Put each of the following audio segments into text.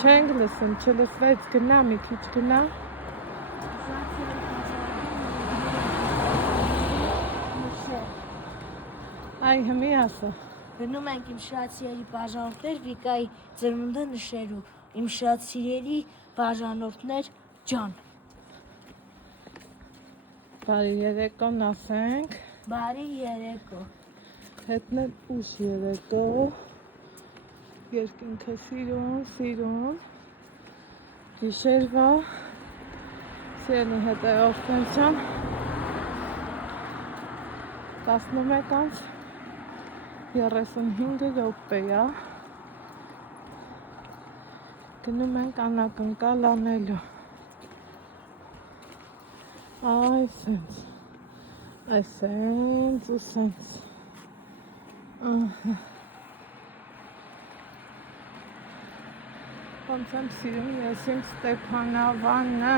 Չենք լսում, չլսվեց, գնա, մի քիչ գնա։ Այ հմի ասա։ Գնում ենք իմ շատ սիրելի բաժանորդներ Վիկայի ծնունդը նշելու։ Իմ շատ սիրելի բաժանորդներ ջան։ Բարի երեկոն ասենք։ Բարի երեկո։ Հետնել ուշ երեկո։ Երկինքը սիրուն։ Գիշերվա։ Սիրելի հետևորդներ ջան։ 11:35 րոպե։ Գնում ենք անակնկալ անելու։ Այսենց ու սենց։ Ոնց եմ սիրում ես իմ Ստեփանավանը։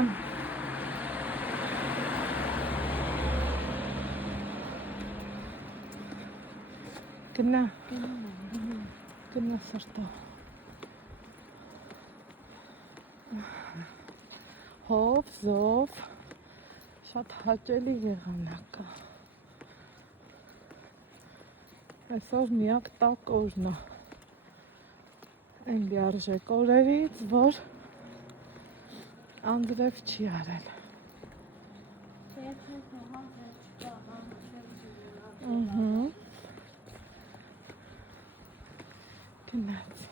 Գնա սրտո։ Հով, զով, շատ հաճելի եղանակ է։ Այսօր միակ տաք օրն է։ Այն լիարժեք օրերից, որ անձրև չի արել։ Գնաց։